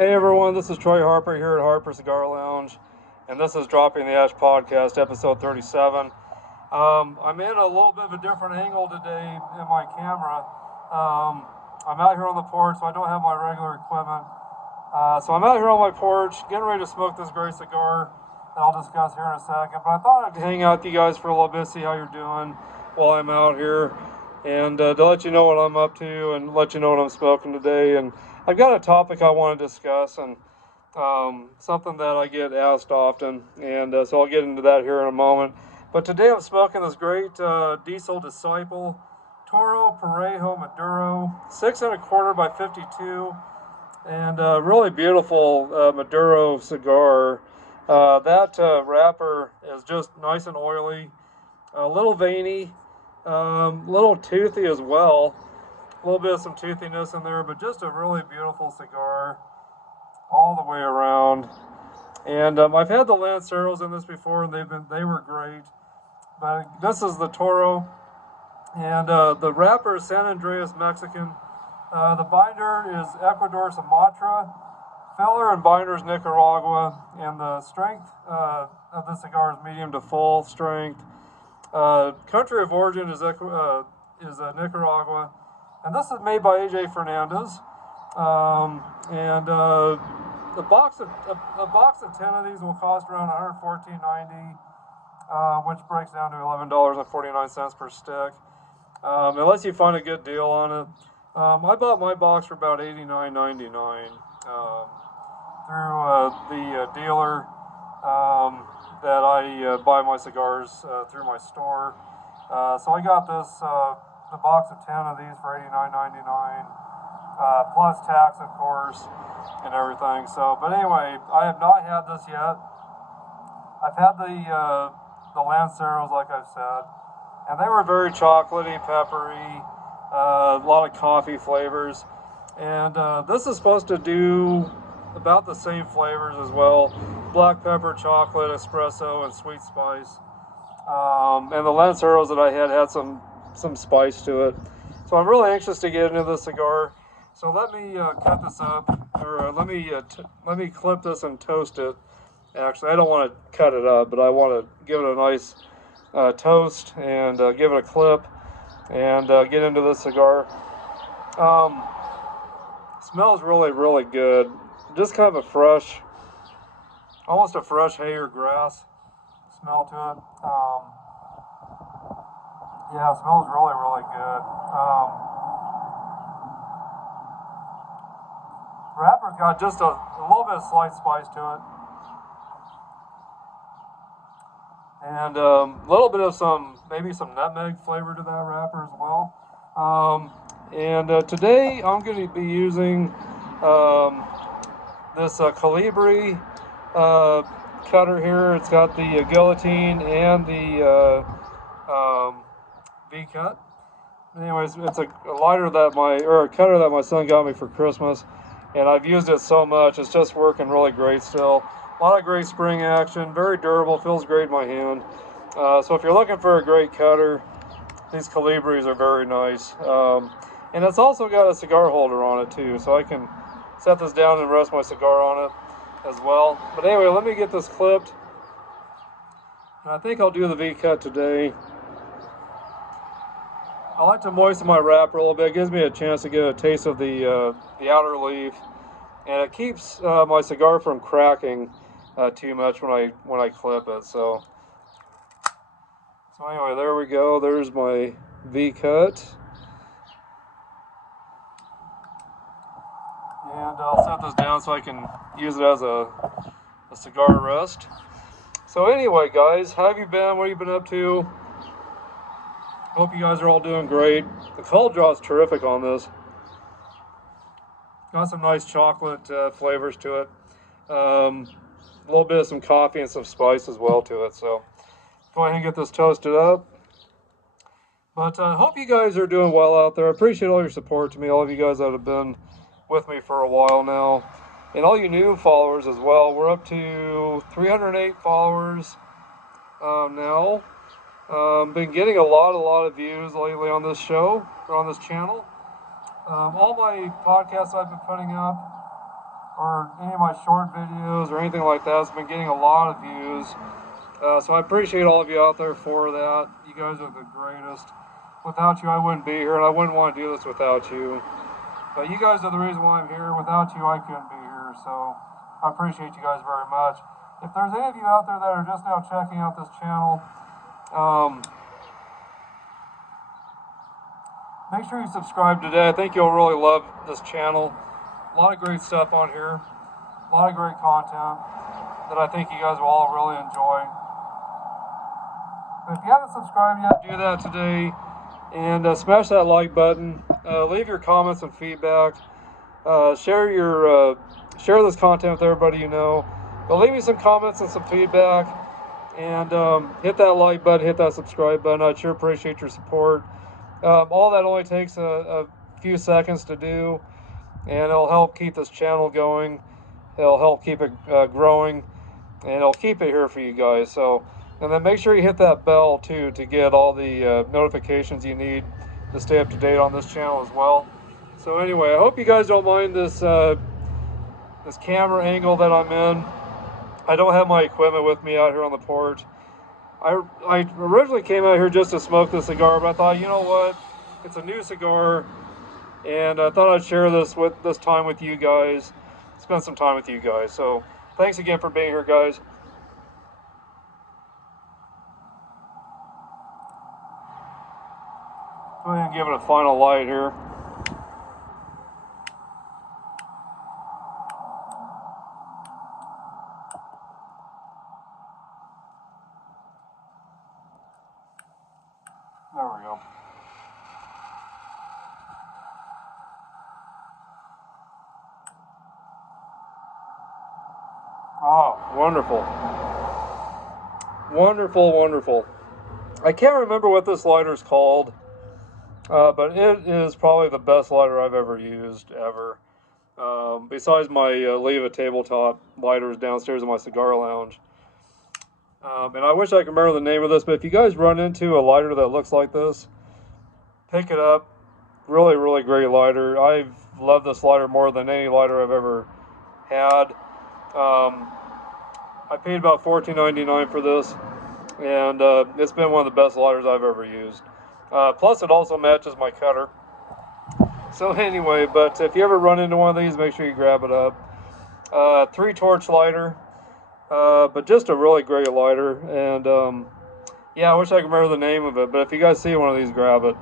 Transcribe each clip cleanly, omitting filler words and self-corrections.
Hey everyone, this is Troy Harper here at Harper Cigar Lounge, and this is Dropping the Ash Podcast, episode 37. I'm in a little bit of a different angle today in my camera. I'm out here on the porch, so I don't have my regular equipment. So I'm out here on my porch, getting ready to smoke this great cigar that I'll discuss here in a second. But I thought I'd hang out with you guys for a little bit, see how you're doing while I'm out here, and to let you know what I'm up to and let you know what I'm smoking today. And I've got a topic I want to discuss, and something that I get asked often, and so I'll get into that here in a moment. But today I'm smoking this great Diesel Disciple Toro Parejo Maduro, 6 1/4 by 52, and really beautiful Maduro cigar. That wrapper is just nice and oily, a little veiny, little toothy as well. A little bit of some toothiness in there, but just a really beautiful cigar all the way around. And I've had the Lanceros in this before, and they were great. But this is the Toro, and the wrapper is San Andreas Mexican. The binder is Ecuador Sumatra. Filler and binder is Nicaragua, and the strength of the cigar is medium to full strength. Country of origin is Nicaragua. And this is made by AJ Fernandez, and a box of 10 of these will cost around $114.90, which breaks down to $11.49 per stick, unless you find a good deal on it. I bought my box for about $89.99 through the dealer that I buy my cigars through my store. So I got this. The box of 10 of these for $89.99, plus tax, of course, and everything. So, but anyway, I have not had this yet. I've had the Lanceros, like I've said, and they were very chocolatey, peppery, a lot of coffee flavors. And this is supposed to do about the same flavors as well: black pepper, chocolate, espresso, and sweet spice. And the Lanceros that I had some spice to it. So I'm really anxious to get into this cigar. So let me cut this up, or let me clip this and toast it. Actually, I don't want to cut it up, but I want to give it a nice toast and give it a clip and get into this cigar. Smells really, really good. Just kind of a fresh, almost a fresh hay or grass smell to it. Yeah, it smells really, really good. Wrapper's got just a little bit of slight spice to it. And a little bit of maybe some nutmeg flavor to that wrapper as well. Today I'm going to be using this Calibri cutter here. It's got the guillotine and the V-cut. Anyways, it's a lighter that a cutter that my son got me for Christmas, and I've used it so much. It's just working really great still. A lot of great spring action, very durable, feels great in my hand. So if you're looking for a great cutter, these Calibris are very nice. And it's also got a cigar holder on it too, so I can set this down and rest my cigar on it as well. But anyway, let me get this clipped. And I think I'll do the V-cut today. I like to moisten my wrapper a little bit. It gives me a chance to get a taste of the outer leaf, and it keeps my cigar from cracking too much when I clip it. So anyway, there we go. There's my V-cut, and I'll set this down so I can use it as a cigar rest. So anyway, guys, how have you been? What have you been up to? Hope you guys are all doing great. The cold draw is terrific on this. Got some nice chocolate flavors to it. A little bit of some coffee and some spice as well to it. So go ahead and get this toasted up. But I hope you guys are doing well out there. I appreciate all your support to me, all of you guys that have been with me for a while now. And all you new followers as well. We're up to 308 followers now. Been getting a lot of views lately on this show, or on this channel. All my podcasts I've been putting up or any of my short videos or anything like that. It's been getting a lot of views. So I appreciate all of you out there for that. You guys are the greatest. Without you, I wouldn't be here, and I wouldn't want to do this without you. But you guys are the reason why I'm here. Without you, I couldn't be here. So I appreciate you guys very much. If there's any of you out there that are just now checking out this channel, make sure you subscribe today. I think you'll really love this channel. A lot of great stuff on here. A lot of great content that I think you guys will all really enjoy. But if you haven't subscribed yet, do that today. And smash that like button. Leave your comments and feedback. Share this content with everybody you know. But leave me some comments and some feedback. And hit that like button, hit that subscribe button. I'd sure appreciate your support. All that only takes a few seconds to do, and it'll help keep this channel going. It'll help keep it growing, and it'll keep it here for you guys. So, and then make sure you hit that bell too to get all the notifications you need to stay up to date on this channel as well. So anyway, I hope you guys don't mind this this camera angle that I'm in. I don't have my equipment with me out here on the porch. I originally came out here just to smoke the cigar, but I thought, you know what, it's a new cigar, and I thought I'd share this time with you guys, spend some time with you guys. So thanks again for being here, guys. Go ahead and give it a final light here. There we go. Oh, wonderful. Wonderful, wonderful. I can't remember what this lighter is called, but it is probably the best lighter I've ever used, ever. Besides my Leva tabletop lighters downstairs in my cigar lounge. And I wish I could remember the name of this, but if you guys run into a lighter that looks like this, pick it up. Really, really great lighter. I've loved this lighter more than any lighter I've ever had. I paid about $14.99 for this, and it's been one of the best lighters I've ever used. Plus, it also matches my cutter. So anyway, but if you ever run into one of these, make sure you grab it up. 3-torch lighter. But just a really great lighter, and yeah, I wish I could remember the name of it, but if you guys see one of these, grab it.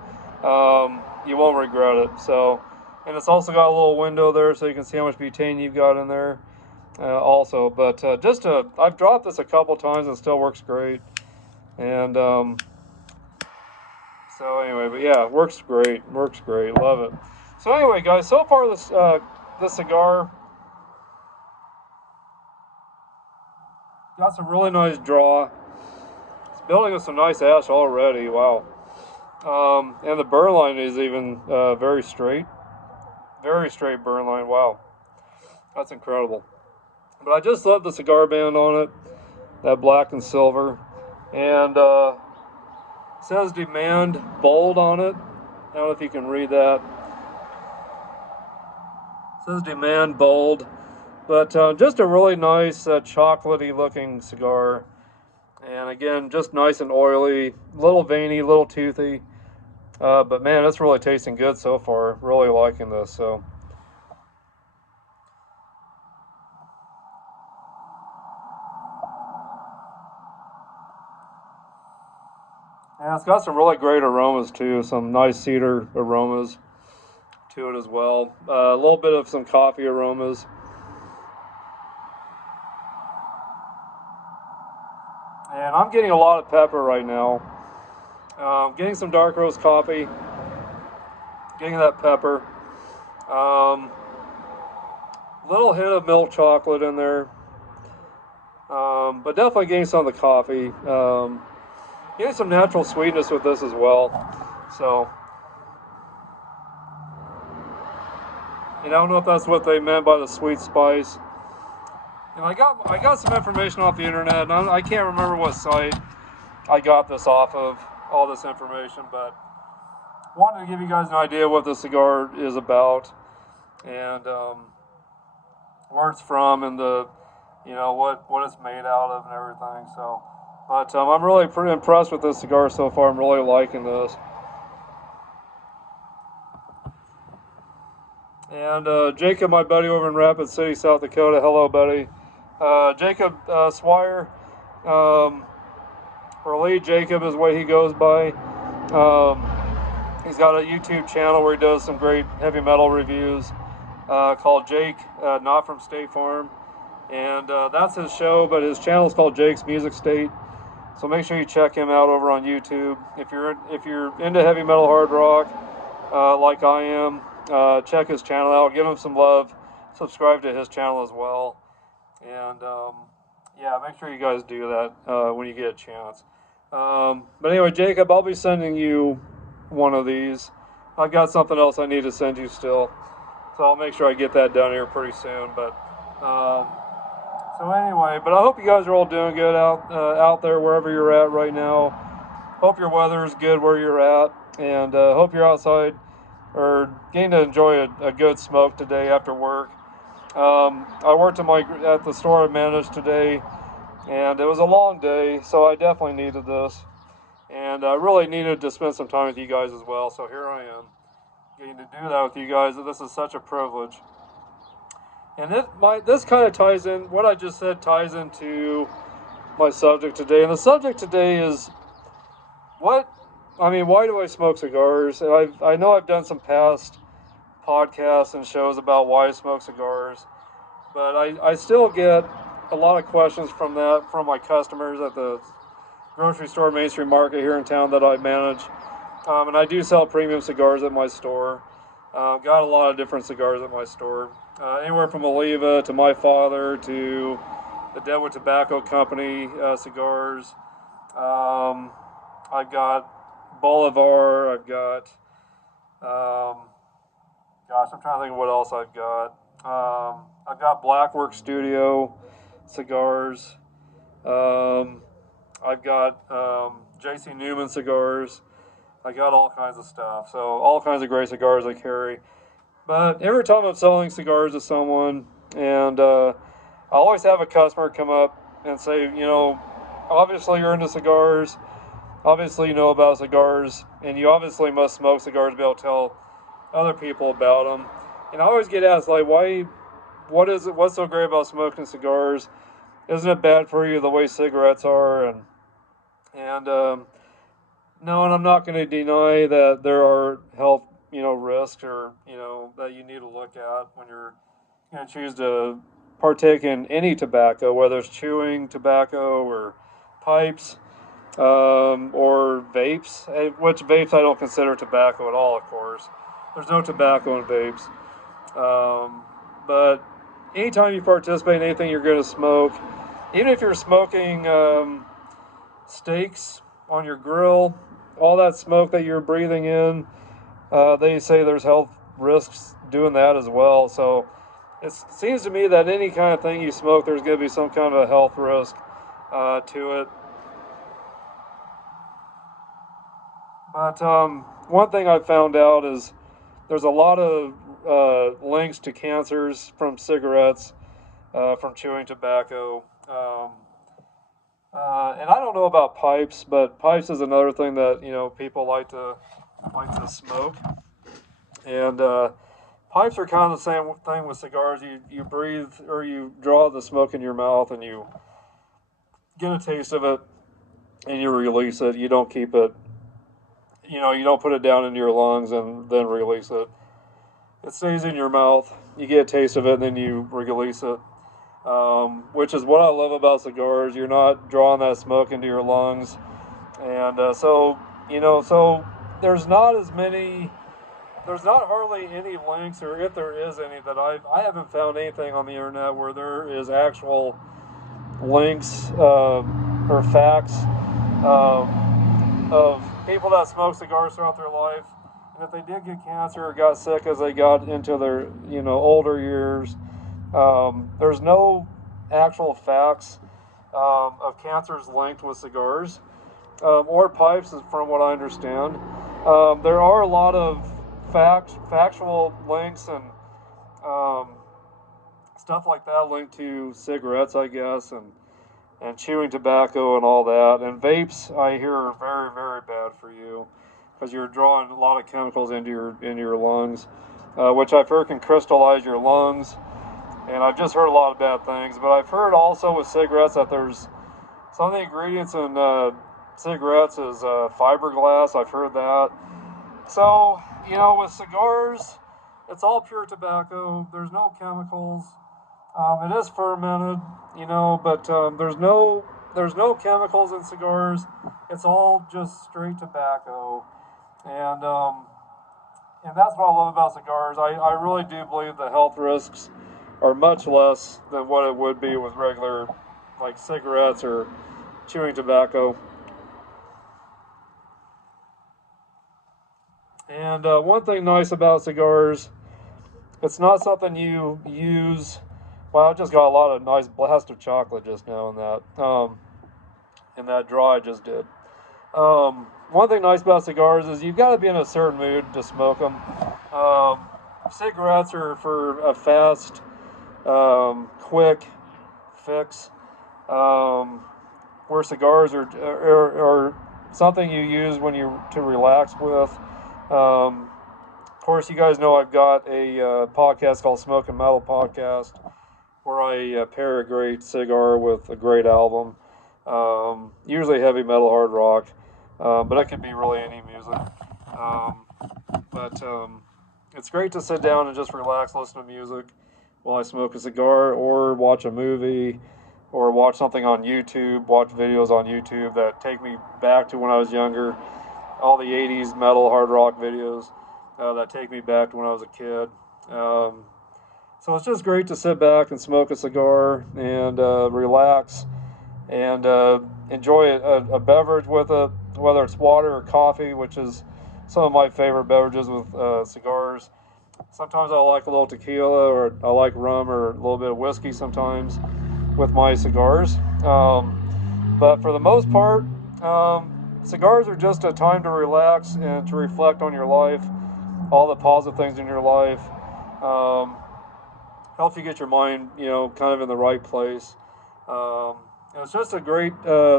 You won't regret it. So, and it's also got a little window there so you can see how much butane you've got in there also. But I've dropped this a couple times and it still works great. And so anyway, but yeah, works great, love it. So anyway, guys, so far this cigar got some really nice draw. It's building with some nice ash already. Wow. And the burn line is even very straight burn line. Wow, that's incredible. But I just love the cigar band on it, that black and silver, and it says demand bold on it. I don't know if you can read that. It says demand bold. But just a really nice chocolatey looking cigar. And again, just nice and oily, a little veiny, a little toothy. But man, it's really tasting good so far. Really liking this. So. And it's got some really great aromas too. Some nice cedar aromas to it as well. A little bit of some coffee aromas. And I'm getting a lot of pepper right now. Getting some dark roast coffee. Getting that pepper. Little hint of milk chocolate in there. But definitely getting some of the coffee. Getting some natural sweetness with this as well. So, and I don't know if that's what they meant by the sweet spice. And I got some information off the internet, and I can't remember what site I got this off of, all this information, but wanted to give you guys an idea what the cigar is about. And where it's from and the, what it's made out of and everything. So, but I'm really pretty impressed with this cigar so far. I'm really liking this. And Jacob, my buddy over in Rapid City, South Dakota. Hello, buddy. Jacob Swire, or Lee Jacob is what he goes by. He's got a YouTube channel where he does some great heavy metal reviews called Jake, Not From State Farm. And that's his show, but his channel is called Jake's Music State. So make sure you check him out over on YouTube. If you're into heavy metal hard rock, like I am, check his channel out. Give him some love. Subscribe to his channel as well. And yeah, make sure you guys do that when you get a chance. But anyway, Jacob, I'll be sending you one of these. I've got something else I need to send you still, so I'll make sure I get that done here pretty soon. But so anyway, but I hope you guys are all doing good out there wherever you're at right now. Hope your weather is good where you're at, and hope you're outside or getting to enjoy a good smoke today after work. I worked at the store I managed today, and it was a long day, so I definitely needed this. And I really needed to spend some time with you guys as well, so here I am, getting to do that with you guys. This is such a privilege. And this kind of ties in, what I just said ties into my subject today. And the subject today is, why do I smoke cigars? And I know I've done some past podcasts and shows about why I smoke cigars, but I still get a lot of questions from my customers at the grocery store, Main Street Market here in town that I manage. And I do sell premium cigars at my store. Got a lot of different cigars at my store. Anywhere from Oliva to My Father to the Deadwood Tobacco Company cigars. I've got Bolivar. I've got, gosh, I'm trying to think of what else I've got. I've got Blackwork Studio cigars. I've got J.C. Newman cigars. I got all kinds of stuff. So all kinds of great cigars I carry. But every time I'm selling cigars to someone, and I always have a customer come up and say, obviously you're into cigars. Obviously you know about cigars, and you obviously must smoke cigars to be able to tell other people about them. And I always get asked, like, what's so great about smoking cigars? Isn't it bad for you the way cigarettes are? And no, and I'm not going to deny that there are health, risks or, that you need to look at when you're going to choose to partake in any tobacco, whether it's chewing tobacco or pipes or vapes, which vapes I don't consider tobacco at all, of course. There's no tobacco in vapes. But anytime you participate in anything you're going to smoke, even if you're smoking steaks on your grill, all that smoke that you're breathing in, they say there's health risks doing that as well. So it seems to me that any kind of thing you smoke, there's going to be some kind of a health risk to it. But one thing I've found out is there's a lot of links to cancers from cigarettes, from chewing tobacco. And I don't know about pipes, but pipes is another thing that people like to smoke. And pipes are kind of the same thing with cigars. You breathe or you draw the smoke in your mouth, and you get a taste of it, and you release it. You don't keep it. You don't put it down into your lungs and then release it. It stays in your mouth. You get a taste of it, and then you release it. Which is what I love about cigars. You're not drawing that smoke into your lungs. And so there's not hardly any links, or if there is any, that I haven't found anything on the internet where there is actual links or facts of people that smoke cigars throughout their life, and if they did get cancer or got sick as they got into their older years. There's no actual facts of cancers linked with cigars or pipes, from what I understand. There are a lot of factual links and stuff like that linked to cigarettes, I guess, and chewing tobacco and all that. And vapes, I hear, are very, very bad for you because you're drawing a lot of chemicals into your lungs, which I've heard can crystallize your lungs. And I've just heard a lot of bad things. But I've heard also with cigarettes that there's some of the ingredients in cigarettes is fiberglass. I've heard that. So, with cigars, it's all pure tobacco. There's no chemicals. It is fermented, but there's no chemicals in cigars. It's all just straight tobacco, and that's what I love about cigars. I really do believe the health risks are much less than what it would be with regular, like cigarettes or chewing tobacco. And one thing nice about cigars, it's not something you use. Well, I just got a lot of nice blast of chocolate just now in that draw I just did. One thing nice about cigars is you've got to be in a certain mood to smoke them. Cigarettes are for a fast, quick fix, where cigars are something you use to relax with. Of course, you guys know I've got a podcast called Smoke and Metal Podcast, where I pair a great cigar with a great album, usually heavy metal, hard rock, but it can be really any music. But it's great to sit down and just relax, listen to music while I smoke a cigar, or watch a movie, or watch something on YouTube, watch videos on YouTube that take me back to when I was younger, all the 80s metal, hard rock videos that take me back to when I was a kid. So it's just great to sit back and smoke a cigar and relax and enjoy a beverage with it, whether it's water or coffee, which is some of my favorite beverages with cigars. Sometimes I like a little tequila, or I like rum or a little bit of whiskey sometimes with my cigars. But for the most part, cigars are just a time to relax and to reflect on your life, all the positive things in your life. Helps you get your mind, kind of in the right place. It's just a great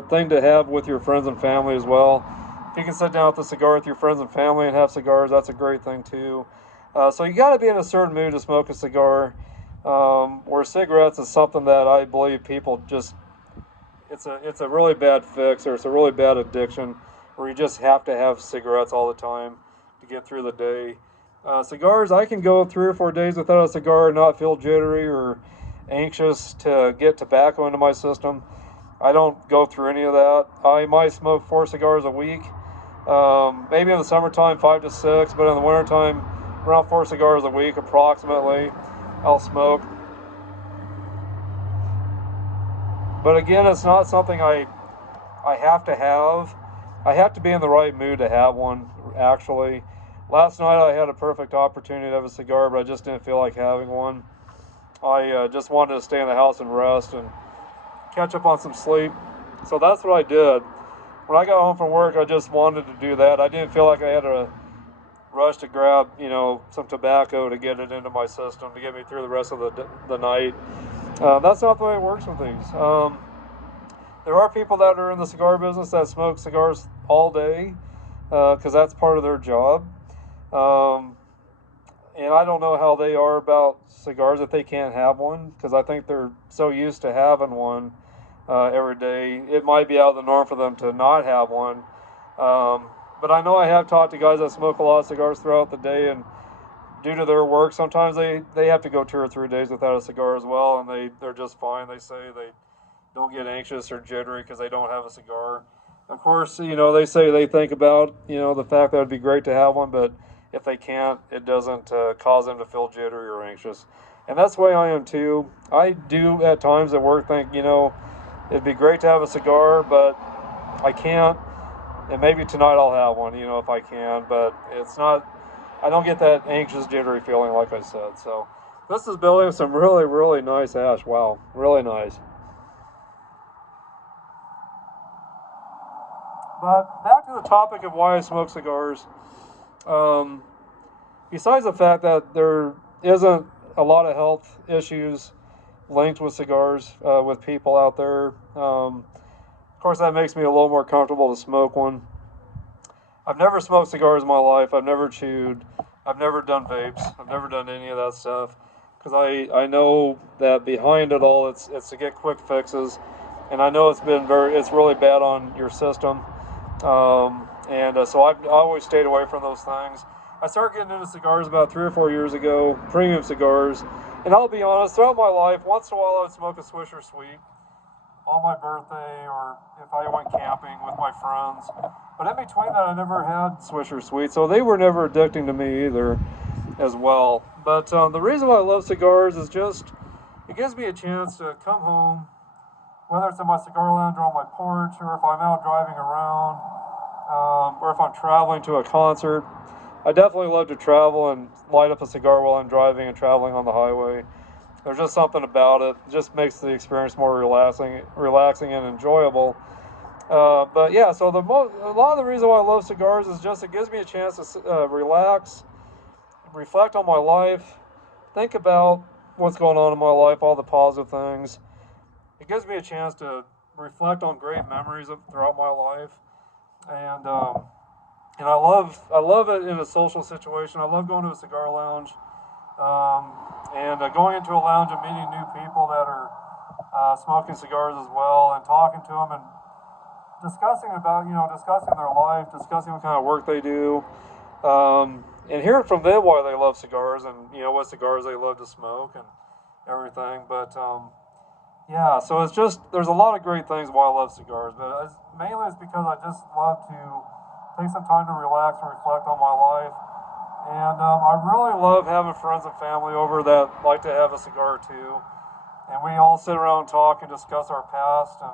thing to have with your friends and family as well. If you can sit down with a cigar with your friends and family and have cigars, that's a great thing too. So you got to be in a certain mood to smoke a cigar. Where cigarettes is something that I believe people just, it's a really bad fix, or it's a really bad addiction, where you just have to have cigarettes all the time to get through the day. Cigars, I can go 3 or 4 days without a cigar and not feel jittery or anxious to get tobacco into my system. I don't go through any of that. I might smoke 4 cigars a week. Maybe in the summertime 5 to 6, but in the wintertime around 4 cigars a week approximately I'll smoke. But again, it's not something I have to have. I have to be in the right mood to have one, actually. Last night I had a perfect opportunity to have a cigar, but I just didn't feel like having one. I just wanted to stay in the house and rest and catch up on some sleep. So that's what I did. When I got home from work, I just wanted to do that. I didn't feel like I had to rush to grab, some tobacco to get it into my system to get me through the rest of the night. That's not the way it works with things. There are people that are in the cigar business that smoke cigars all day because that's part of their job. And I don't know how they are about cigars if they can't have one, because I think they're so used to having one every day. It might be out of the norm for them to not have one. But I know I have talked to guys that smoke a lot of cigars throughout the day, and due to their work, sometimes they have to go 2 or 3 days without a cigar as well, and they're just fine. They say they don't get anxious or jittery because they don't have a cigar. Of course, they say they think about, the fact that it would be great to have one, but if they can't, it doesn't cause them to feel jittery or anxious. And that's the way I am too. I do at times at work think, it'd be great to have a cigar, but I can't. And maybe tonight I'll have one, if I can, but it's not, I don't get that anxious, jittery feeling like I said. So this is building some really, really nice ash. Wow, really nice. But back to the topic of why I smoke cigars. Besides the fact that there isn't a lot of health issues linked with cigars with people out there. Of course, that makes me a little more comfortable to smoke one. I've never smoked cigars in my life. I've never chewed. I've never done vapes. I've never done any of that stuff because I know that behind it all, it's to get quick fixes, and I know it's really bad on your system. So I've always stayed away from those things. I started getting into cigars about 3 or 4 years ago, premium cigars, and I'll be honest, throughout my life, once in a while I would smoke a Swisher Sweet on my birthday or if I went camping with my friends. But in between that, I never had Swisher Sweet, so they were never addicting to me either as well. But the reason why I love cigars is just, it gives me a chance to come home, whether it's in my cigar lounge or on my porch, or if I'm out driving around, or if I'm traveling to a concert. I definitely love to travel and light up a cigar while I'm driving and traveling on the highway. There's just something about it. It just makes the experience more relaxing and enjoyable. But yeah, so a lot of the reason why I love cigars is just it gives me a chance to relax, reflect on my life, think about what's going on in my life, all the positive things. It gives me a chance to reflect on great memories throughout my life, and I love it in a social situation. I love going to a cigar lounge, and going into a lounge and meeting new people that are smoking cigars as well, and talking to them and discussing their life, discussing what kind of work they do, and hearing from them why they love cigars and what cigars they love to smoke and everything. But yeah, so it's just, there's a lot of great things why I love cigars, but mainly it's because I just love to take some time to relax and reflect on my life. And I really love having friends and family over that like to have a cigar too. And we all sit around and talk and discuss our past and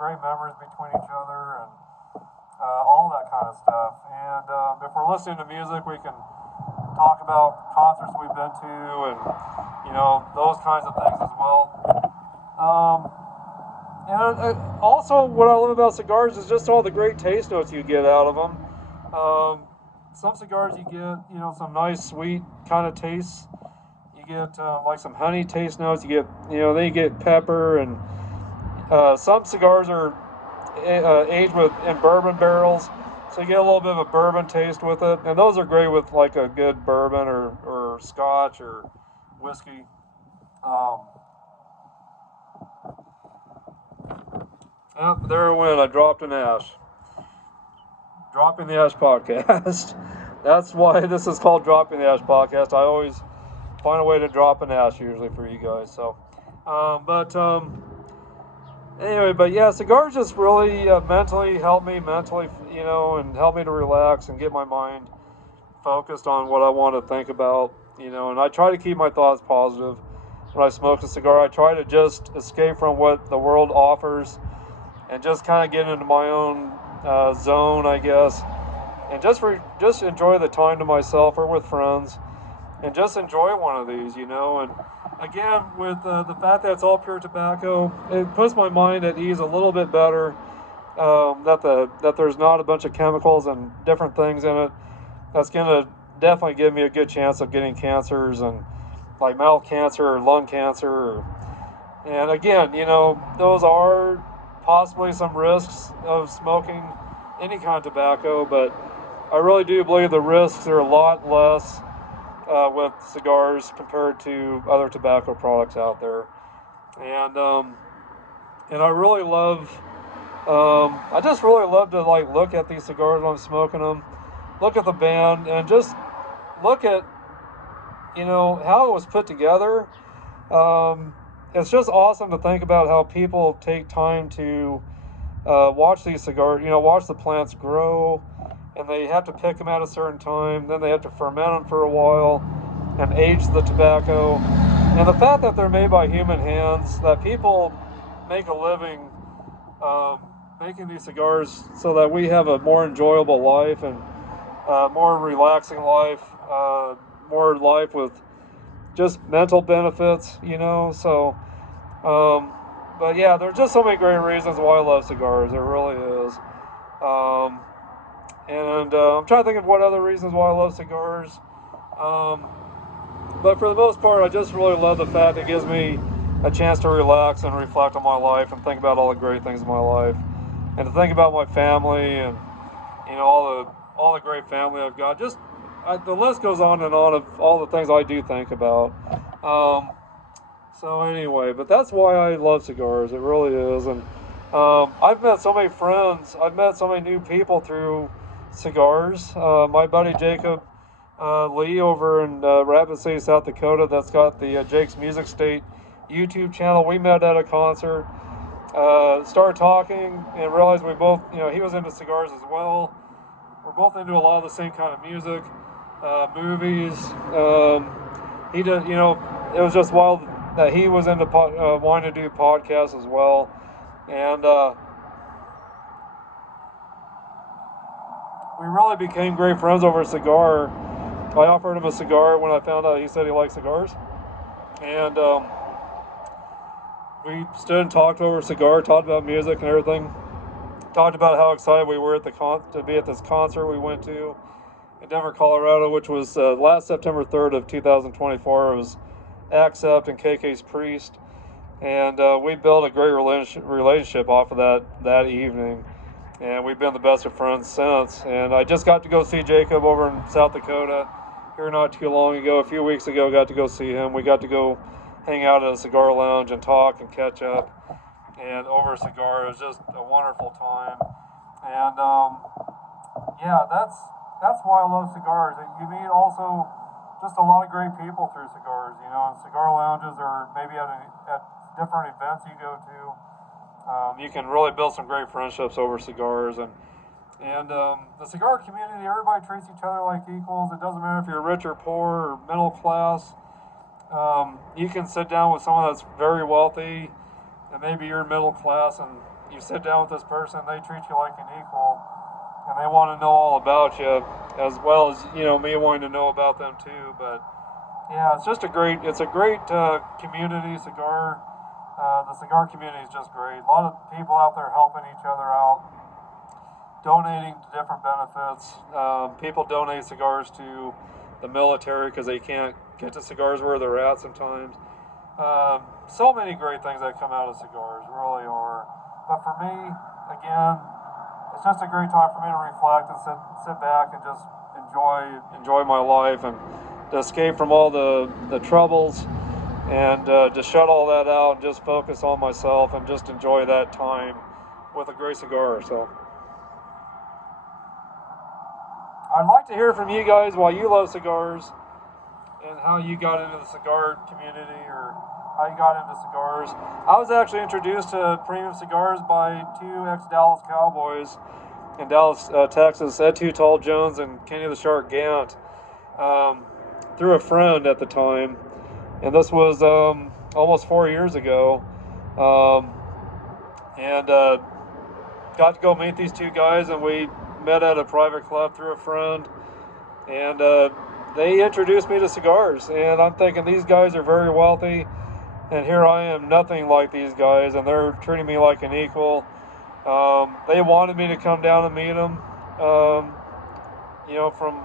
great memories between each other and all that kind of stuff. And if we're listening to music, we can talk about concerts we've been to and those kinds of things as well. And also what I love about cigars is just all the great taste notes you get out of them. Some cigars you get, some nice sweet kind of tastes. You get like some honey taste notes. You get, then you get pepper, and some cigars are aged in bourbon barrels, so you get a little bit of a bourbon taste with it. And those are great with like a good bourbon or scotch or whiskey. Yep, there it went. I dropped an ash. Dropping the Ash podcast. That's why this is called Dropping the Ash podcast. I always find a way to drop an ash usually for you guys. So, anyway, but yeah, cigars just really mentally help me and help me to relax and get my mind focused on what I want to think about, and I try to keep my thoughts positive. When I smoke a cigar, I try to just escape from what the world offers and just kind of get into my own zone, I guess, and just enjoy the time to myself or with friends, and just enjoy one of these, and again, with the fact that it's all pure tobacco, it puts my mind at ease a little bit better, that there's not a bunch of chemicals and different things in it that's going to definitely give me a good chance of getting cancers, and like mouth cancer or lung cancer, and again, those are possibly some risks of smoking any kind of tobacco, but I really do believe the risks are a lot less with cigars compared to other tobacco products out there. And I really love, I just really love to like look at these cigars when I'm smoking them, look at the band, and just look at how it was put together. It's just awesome to think about how people take time to watch these cigars, watch the plants grow, and they have to pick them at a certain time, then they have to ferment them for a while and age the tobacco. And the fact that they're made by human hands, that people make a living making these cigars so that we have a more enjoyable life and more relaxing life, more life with just mental benefits, so but yeah, there's just so many great reasons why I love cigars. There really is. And I'm trying to think of what other reasons why I love cigars. But for the most part, I just really love the fact it gives me a chance to relax and reflect on my life and think about all the great things in my life, and to think about my family and all the great family I've got. The list goes on and on of all the things I do think about. So anyway, but that's why I love cigars. It really is. And I've met so many friends. I've met so many new people through cigars. My buddy Jacob Lee over in Rapid City, South Dakota, that's got the Jake's Music State YouTube channel. We met at a concert, started talking, and realized we both, he was into cigars as well. We're both into a lot of the same kind of music, movies. He did, it was just wild that he was into wanting to do podcasts as well. And we really became great friends over a cigar. I offered him a cigar when I found out he said he liked cigars. And we stood and talked over a cigar, talked about music and everything. Talked about how excited we were to be at this concert we went to in Denver, Colorado, which was last September 3rd of 2024. It was Accept and KK's Priest. And we built a great relationship off of that evening. And we've been the best of friends since. And I just got to go see Jacob over in South Dakota here not too long ago. A few weeks ago, got to go see him. We got to go hang out at a cigar lounge and talk and catch up. And over a cigar, it was just a wonderful time. And yeah, that's why I love cigars. You meet also just a lot of great people through cigars, in cigar lounges or maybe at different events you go to. You can really build some great friendships over cigars. And the cigar community, everybody treats each other like equals. It doesn't matter if you're rich or poor or middle class. You can sit down with someone that's very wealthy, and maybe you're middle class, and you sit down with this person, they treat you like an equal, and they want to know all about you, as well as, me wanting to know about them too. But yeah, it's a great community, cigar. The cigar community is just great. A lot of people out there helping each other out, donating to different benefits. People donate cigars to the military because they can't get to cigars where they're at sometimes. So many great things that come out of cigars, really are. But for me, again, it's just a great time for me to reflect and sit back and just enjoy my life and to escape from all the troubles and just shut all that out and just focus on myself and just enjoy that time with a great cigar. So I'd like to hear from you guys why you love cigars and how you got into the cigar community or how you got into cigars. I was actually introduced to premium cigars by two ex-Dallas Cowboys in Dallas, Texas, Ed Too Tall Jones and Kenny the Shark Gant, through a friend at the time. And this was almost 4 years ago. Got to go meet these two guys, and we met at a private club through a friend. And they introduced me to cigars, and I'm thinking these guys are very wealthy, and here I am, nothing like these guys, and they're treating me like an equal. They wanted me to come down and meet them, from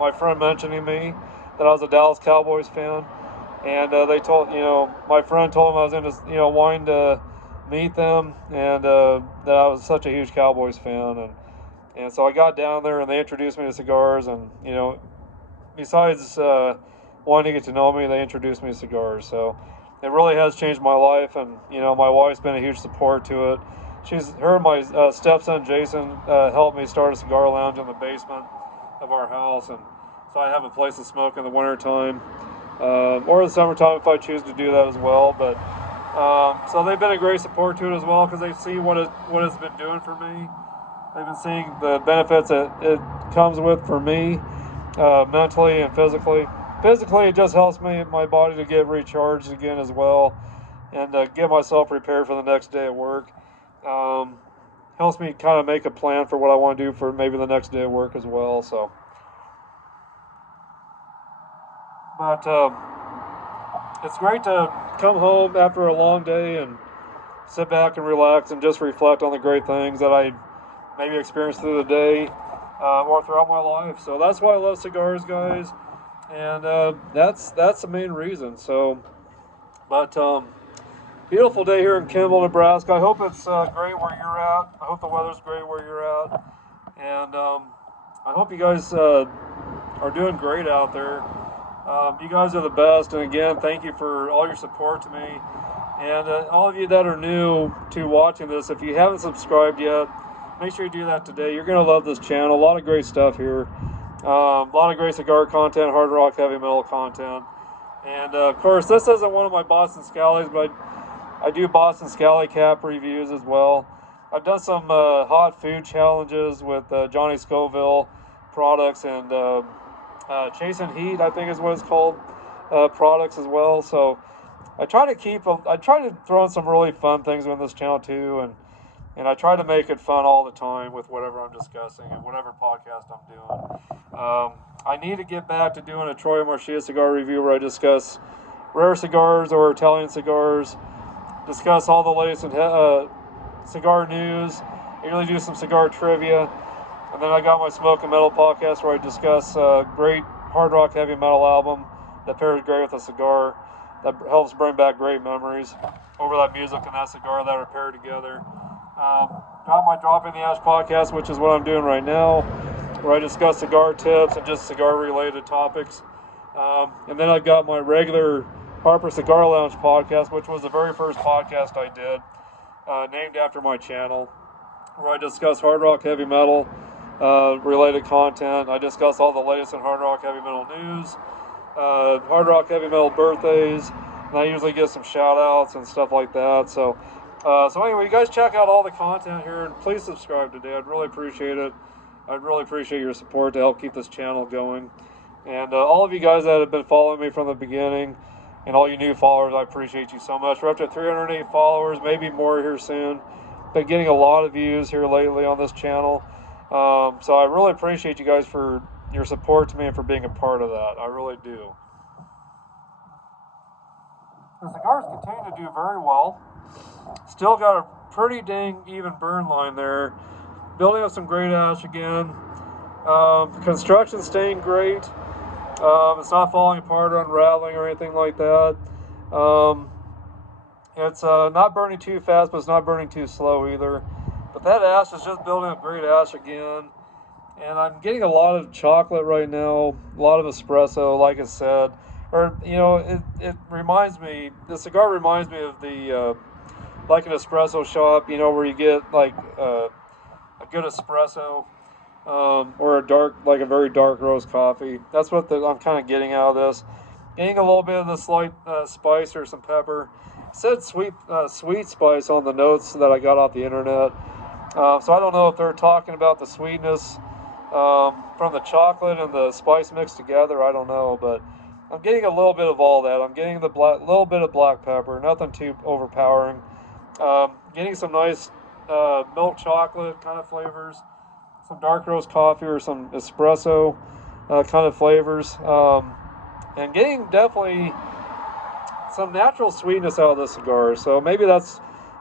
my friend mentioning me that I was a Dallas Cowboys fan, and they told, my friend told them I was into, wanting to meet them, and that I was such a huge Cowboys fan, and so I got down there, and they introduced me to cigars, and besides wanting to get to know me, they introduced me to cigars. So it really has changed my life, and my wife's been a huge support to it. Her and my stepson Jason helped me start a cigar lounge in the basement of our house, and so I have a place to smoke in the wintertime or the summertime if I choose to do that as well. But so they've been a great support to it as well, because they see what it's been doing for me. They've been seeing the benefits that it comes with for me, mentally and physically. Physically, it just helps my body to get recharged again as well, and get myself prepared for the next day at work. Helps me kind of make a plan for what I want to do for maybe the next day at work as well. So, but it's great to come home after a long day and sit back and relax and just reflect on the great things that I maybe experienced through the day or throughout my life. So that's why I love cigars, guys, and that's the main reason. So, but Beautiful day here in Kimball, Nebraska. I hope it's great where you're at. I hope the weather's great where you're at. And I hope you guys are doing great out there. You guys are the best. And again, thank you for all your support to me. And all of you that are new to watching this, if you haven't subscribed yet, make sure you do that today. You're going to love this channel. A lot of great stuff here. A lot of great cigar content, hard rock, heavy metal content. And of course, this isn't one of my Boston Scallies, but I do Boston Scally cap reviews as well. I've done some hot food challenges with Johnny Scoville products and Chasing Heat, I think is what it's called, products as well. So I try to throw in some really fun things on this channel too, and I try to make it fun all the time with whatever I'm discussing and whatever podcast I'm doing. I need to get back to doing a Troy Marchia cigar review where I discuss rare cigars or Italian cigars, discuss all the latest in cigar news, I usually do some cigar trivia, and then I got my Smoke and Metal podcast where I discuss a great hard rock heavy metal album that pairs great with a cigar, that helps bring back great memories over that music and that cigar that are paired together. Got my Dropping the Ash podcast, which is what I'm doing right now, where I discuss cigar tips and just cigar related topics. And then I've got my regular Harper Cigar Lounge podcast, which was the very first podcast I did, named after my channel, where I discuss hard rock heavy metal related content. I discuss all the latest in hard rock heavy metal news, hard rock heavy metal birthdays, and I usually get some shout outs and stuff like that. So anyway, you guys check out all the content here, and please subscribe today. I'd really appreciate it. I'd really appreciate your support to help keep this channel going. And all of you guys that have been following me from the beginning, and all you new followers, I appreciate you so much. We're up to 308 followers, maybe more here soon. Been getting a lot of views here lately on this channel. So I really appreciate you guys for your support to me and for being a part of that. I really do. The cigars continue to do very well. Still got a pretty dang even burn line there. Building up some great ash again. Construction staying great. It's not falling apart or unraveling or anything like that. It's not burning too fast, but it's not burning too slow either. But that ash is just building up great ash again. And I'm getting a lot of chocolate right now, a lot of espresso, like I said. Or, you know, it reminds me, the cigar reminds me of the, like an espresso shop, you know, where you get like a good espresso, or a very dark roast coffee. That's what I'm kind of getting out of this. Getting a little bit of the slight spice or some pepper. It said sweet spice on the notes that I got off the internet. So I don't know if they're talking about the sweetness from the chocolate and the spice mixed together. I don't know, but I'm getting a little bit of all that. I'm getting the little bit of black pepper, nothing too overpowering. Getting some nice milk chocolate kind of flavors, some dark roast coffee or some espresso kind of flavors, and getting definitely some natural sweetness out of the cigar. So maybe that's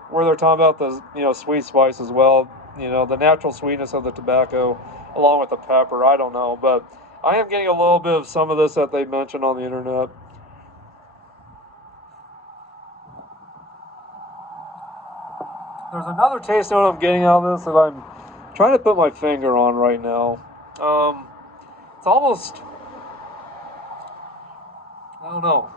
where they're talking about the, you know, sweet spice as well, you know, the natural sweetness of the tobacco along with the pepper. I don't know, but I am getting a little bit of some of this that they mentioned on the internet. There's another taste note I'm getting out of this that I'm trying to put my finger on right now. It's almost, I don't know,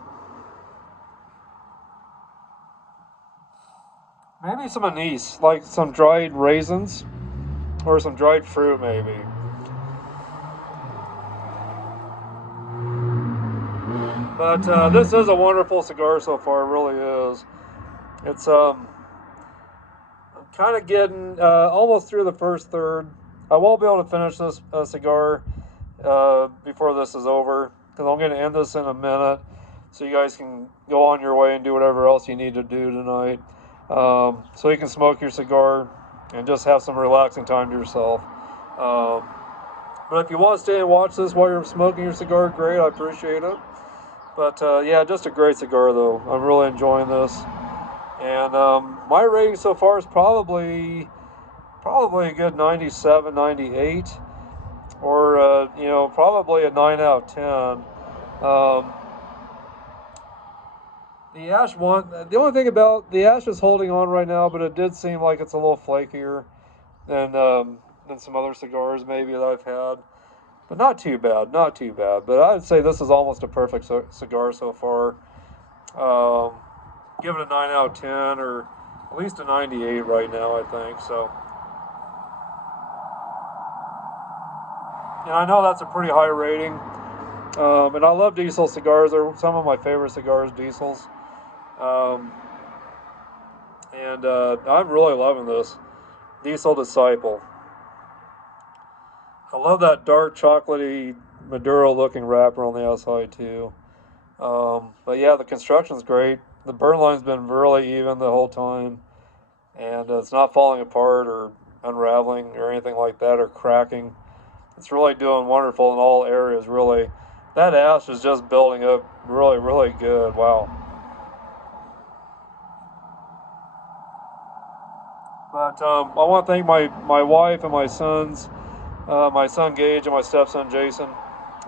maybe some anise, like some dried raisins or some dried fruit maybe. But this is a wonderful cigar so far, it really is. It's kind of getting almost through the first third. I won't be able to finish this cigar before this is over, because I'm going to end this in a minute so you guys can go on your way and do whatever else you need to do tonight, so you can smoke your cigar and just have some relaxing time to yourself. But if you want to stay and watch this while you're smoking your cigar, great, I appreciate it. But yeah, just a great cigar though. I'm really enjoying this. And my rating so far is probably a good 97, 98, or you know, probably a 9 out of 10. The ash one, the only thing about the ash is holding on right now, but it did seem like it's a little flakier than some other cigars maybe that I've had. But not too bad, not too bad. But I'd say this is almost a perfect cigar so far. Give it a 9 out of 10, or at least a 98 right now, I think. So, and I know that's a pretty high rating. And I love diesel cigars. They're some of my favorite cigars, diesels. And I'm really loving this Diesel Disciple. I love that dark chocolatey Maduro looking wrapper on the outside too. But yeah, the construction's great. The burn line's been really even the whole time, and it's not falling apart or unraveling or anything like that or cracking. It's really doing wonderful in all areas, really. That ash is just building up really, really good. Wow. But I want to thank my wife and my sons, my son Gage and my stepson Jason,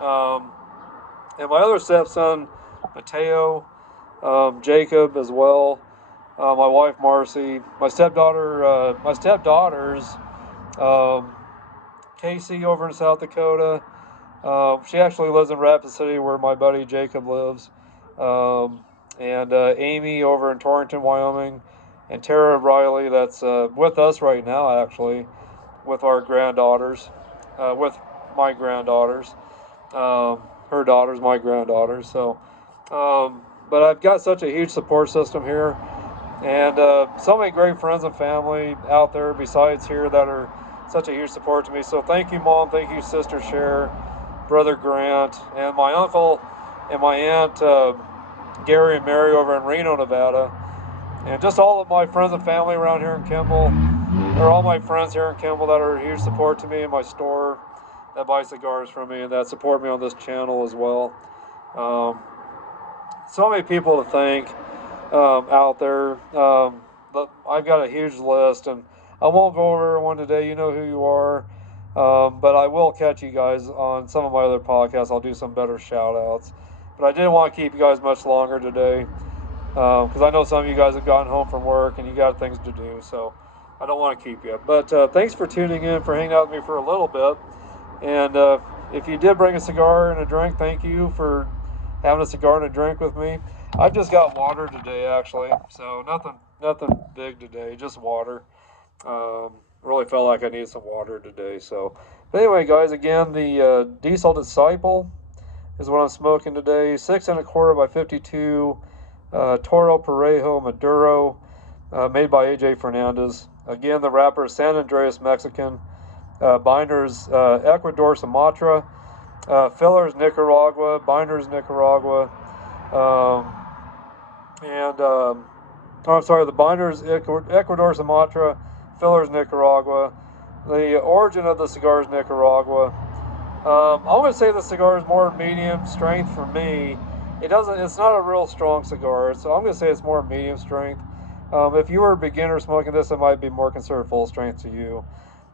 and my other stepson Mateo, Jacob as well, my wife Marcy, my stepdaughters, Casey over in South Dakota. She actually lives in Rapid City where my buddy Jacob lives, and Amy over in Torrington, Wyoming, and Tara Riley that's with us right now actually, with our granddaughters, with my granddaughters, her daughters, my granddaughters. So, but I've got such a huge support system here, and so many great friends and family out there besides here that are such a huge support to me. So thank you, Mom. Thank you, Sister Cher, Brother Grant, and my uncle and my aunt Gary and Mary over in Reno, Nevada, and just all of my friends and family around here in Kimball. They're all my friends here in Kimball that are a huge support to me in my store, that buy cigars from me, and that support me on this channel as well. So many people to thank out there. But I've got a huge list, and I won't go over everyone today. You know who you are. But I will catch you guys on some of my other podcasts. I'll do some better shout outs. But I didn't want to keep you guys much longer today, because I know some of you guys have gotten home from work and you got things to do. So I don't want to keep you. But thanks for tuning in, for hanging out with me for a little bit. And if you did bring a cigar and a drink, thank you for having a cigar and a drink with me. I just got water today, actually. So nothing big today, just water. Really felt like I needed some water today. So, but anyway, guys, again, the Diesel Disciple is what I'm smoking today. 6 1/4 by 52 Toro Parejo Maduro, made by AJ Fernandez. Again, the wrapper is San Andreas Mexican. Binders Ecuador Sumatra. Fillers Nicaragua. Binders Nicaragua. I'm sorry, the binders Ecuador Sumatra. Fillers Nicaragua. The origin of the cigar is Nicaragua. I'm going to say the cigar is more medium strength for me. It's not a real strong cigar, so I'm going to say it's more medium strength. If you were a beginner smoking this, it might be more considered full strength to you.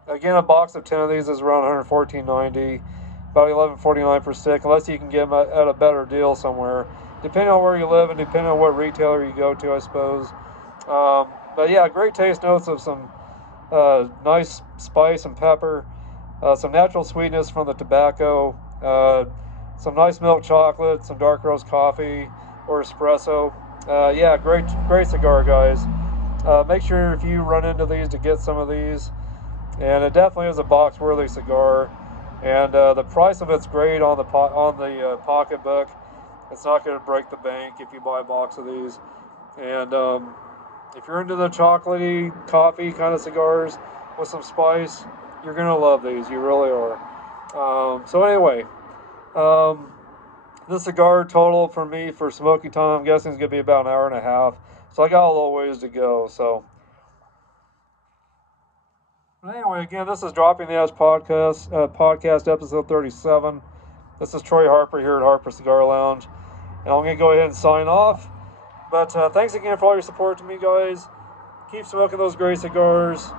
Again, a box of 10 of these is around $114.90, about $11.49 per stick, unless you can get them at a better deal somewhere, depending on where you live and depending on what retailer you go to, I suppose. But yeah, great taste notes of some nice spice and pepper, some natural sweetness from the tobacco, some nice milk chocolate, some dark roast coffee or espresso. Yeah, great cigar, guys. Make sure if you run into these to get some of these. And it definitely is a box-worthy cigar. And the price of it's great on the pocketbook. It's not going to break the bank if you buy a box of these. And if you're into the chocolatey coffee kind of cigars with some spice, you're going to love these. You really are. So anyway, this cigar total for me for smoking time, I'm guessing is going to be about an hour and a half. So I got a little ways to go. So anyway, again, this is Dropping the Ash podcast episode 37. This is Troy Harper here at Harper Cigar Lounge. And I'm going to go ahead and sign off. But thanks again for all your support to me, guys. Keep smoking those great cigars.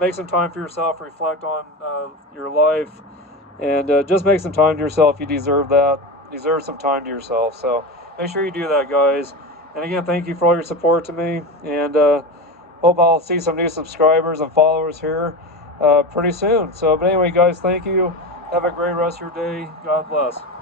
Make some time for yourself. Reflect on your life. And just make some time to yourself. You deserve that. You deserve some time to yourself. So make sure you do that, guys. And again, thank you for all your support to me, and hope I'll see some new subscribers and followers here pretty soon. So, but anyway, guys, thank you. Have a great rest of your day. God bless.